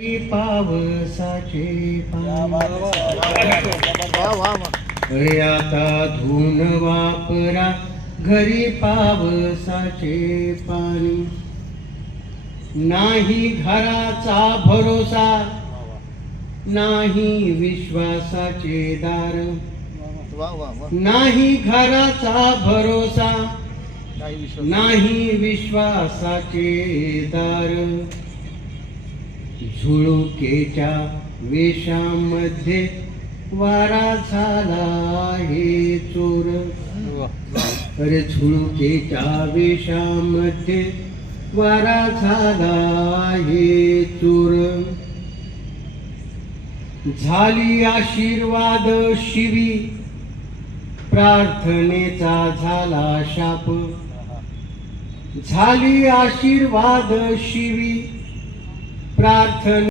पावसाचे अरे आता धुन वापरा घरी पावसाचे पाणी नाही घराचा भरोसा नाही विश्वासाचे दार नाही घराचा भरोसा नाही विश्वासाचे दार झुळुकेच्या वेशामध्ये वारा झाला आहे चोर अरे झुळुकेच्या वेशामध्ये वारा झाला आहे चोर झाली आशीर्वाद शिवी प्रार्थनेचा झाला शाप झाली आशीर्वाद शिवी प्रार्थना